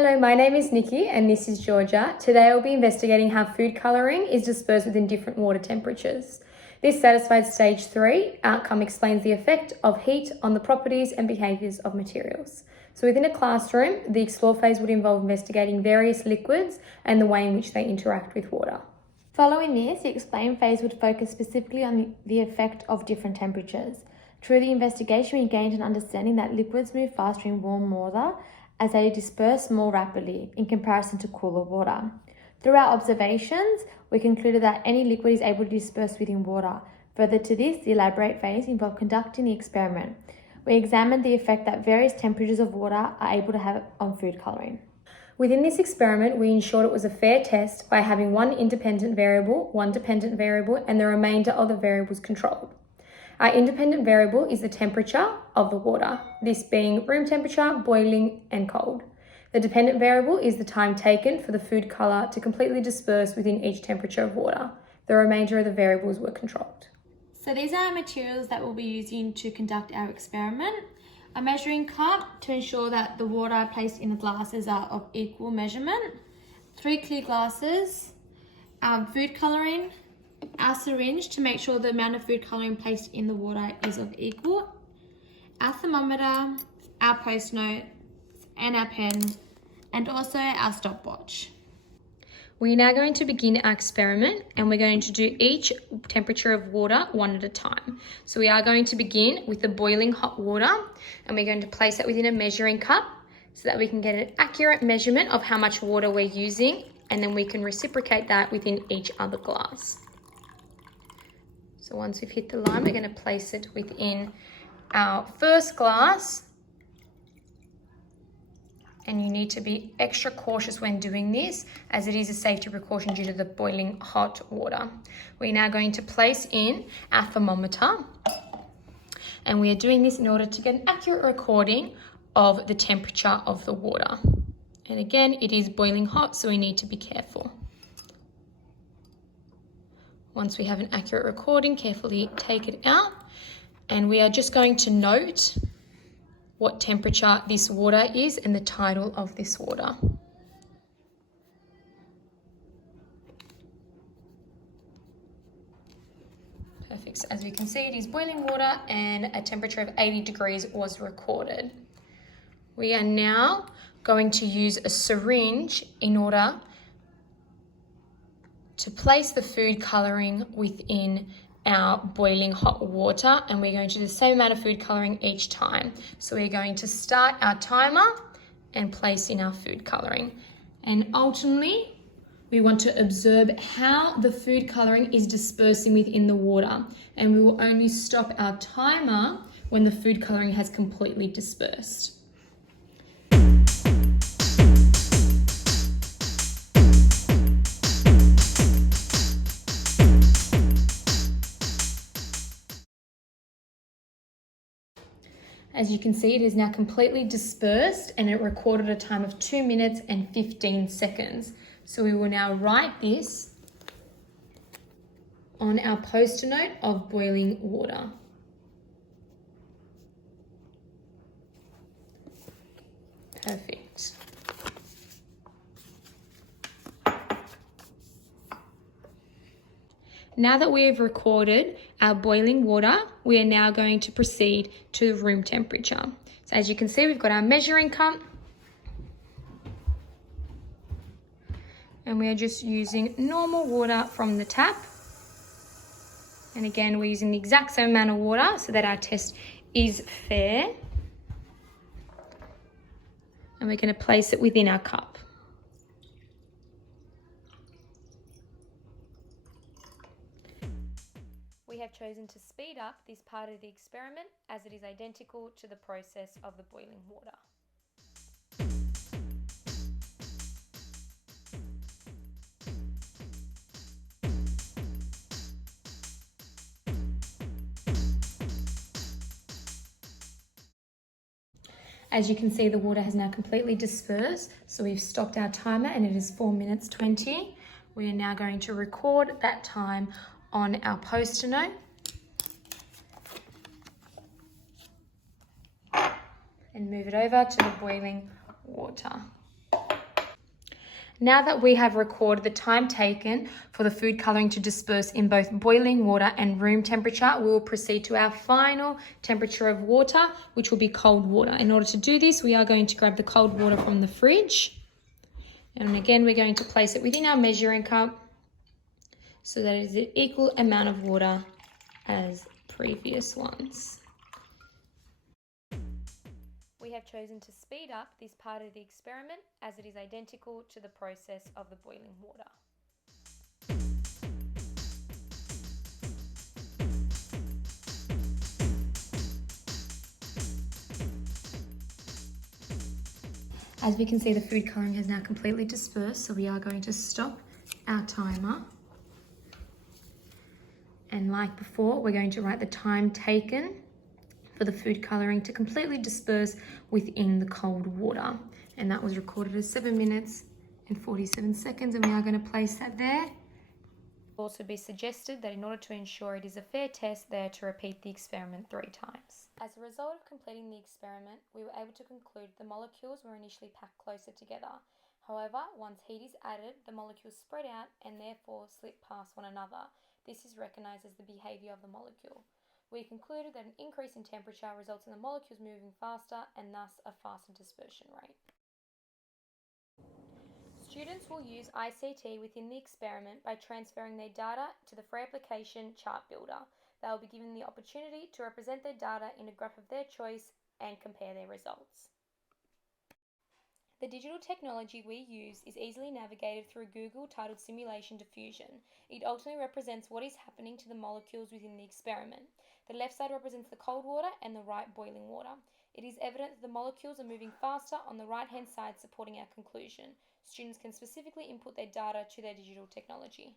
Hello, my name is Nikki and this is Georgia. Today I'll be investigating how food colouring is dispersed within different water temperatures. This satisfies stage 3. Outcome explains the effect of heat on the properties and behaviours of materials. So within a classroom, the explore phase would involve investigating various liquids and the way in which they interact with water. Following this, the explain phase would focus specifically on the effect of different temperatures. Through the investigation, we gained an understanding that liquids move faster in warm water as they disperse more rapidly in comparison to cooler water. Through our observations, we concluded that any liquid is able to disperse within water. Further to this, the elaborate phase involved conducting the experiment. We examined the effect that various temperatures of water are able to have on food colouring. Within this experiment, we ensured it was a fair test by having one independent variable, one dependent variable, and the remainder of the variables controlled. Our independent variable is the temperature of the water, this being room temperature, boiling, and cold. The dependent variable is the time taken for the food colour to completely disperse within each temperature of water. The remainder of the variables were controlled. So these are our materials that we'll be using to conduct our experiment. A measuring cup to ensure that the water placed in the glasses are of equal measurement. 3 clear glasses, our food colouring, our syringe to make sure the amount of food colouring placed in the water is of equal, our thermometer, our post notes, and our pen, and also our stopwatch. We are now going to begin our experiment and we're going to do each temperature of water one at a time. So we are going to begin with the boiling hot water and we're going to place it within a measuring cup so that we can get an accurate measurement of how much water we're using, and then we can reciprocate that within each other glass. So once we've hit the line, we're going to place it within our first glass. And you need to be extra cautious when doing this, as it is a safety precaution due to the boiling hot water. We're now going to place in our thermometer, and we are doing this in order to get an accurate recording of the temperature of the water. And again, it is boiling hot, so we need to be careful. Once we have an accurate recording, carefully take it out, and we are just going to note what temperature this water is and the title of this water. Perfect. So as we can see, it is boiling water and a temperature of 80 degrees was recorded. We are now going to use a syringe in order to place the food colouring within our boiling hot water, and we're going to do the same amount of food colouring each time. So we're going to start our timer and place in our food colouring. And ultimately, we want to observe how the food colouring is dispersing within the water. And we will only stop our timer when the food colouring has completely dispersed. As you can see, it is now completely dispersed and it recorded a time of 2 minutes and 15 seconds. So we will now write this on our post-it note of boiling water. Perfect. Now that we have recorded our boiling water, we are now going to proceed to room temperature. So as you can see, we've got our measuring cup. And we are just using normal water from the tap. And again, we're using the exact same amount of water so that our test is fair. And we're going to place it within our cup. We have chosen to speed up this part of the experiment as it is identical to the process of the boiling water. As you can see, the water has now completely dispersed, so we've stopped our timer and it is 4 minutes 20. We are now going to record that time on our post-it note. And move it over to the boiling water. Now that we have recorded the time taken for the food colouring to disperse in both boiling water and room temperature, we will proceed to our final temperature of water, which will be cold water. In order to do this, we are going to grab the cold water from the fridge. And again, we're going to place it within our measuring cup so that it is an equal amount of water as previous ones. We have chosen to speed up this part of the experiment as it is identical to the process of the boiling water. As we can see, the food colouring has now completely dispersed, so we are going to stop our timer. And like before, we're going to write the time taken for the food colouring to completely disperse within the cold water. And that was recorded as 7 minutes and 47 seconds, and we are going to place that there. It will also be suggested that in order to ensure it is a fair test, they are to repeat the experiment 3 times. As a result of completing the experiment, we were able to conclude the molecules were initially packed closer together. However, once heat is added, the molecules spread out and therefore slip past one another. This is recognised as the behaviour of the molecule. We concluded that an increase in temperature results in the molecules moving faster and thus a faster dispersion rate. Students will use ICT within the experiment by transferring their data to the free application chart builder. They will be given the opportunity to represent their data in a graph of their choice and compare their results. The digital technology we use is easily navigated through Google titled Simulation Diffusion. It ultimately represents what is happening to the molecules within the experiment. The left side represents the cold water and the right boiling water. It is evident that the molecules are moving faster on the right-hand side, supporting our conclusion. Students can specifically input their data to their digital technology.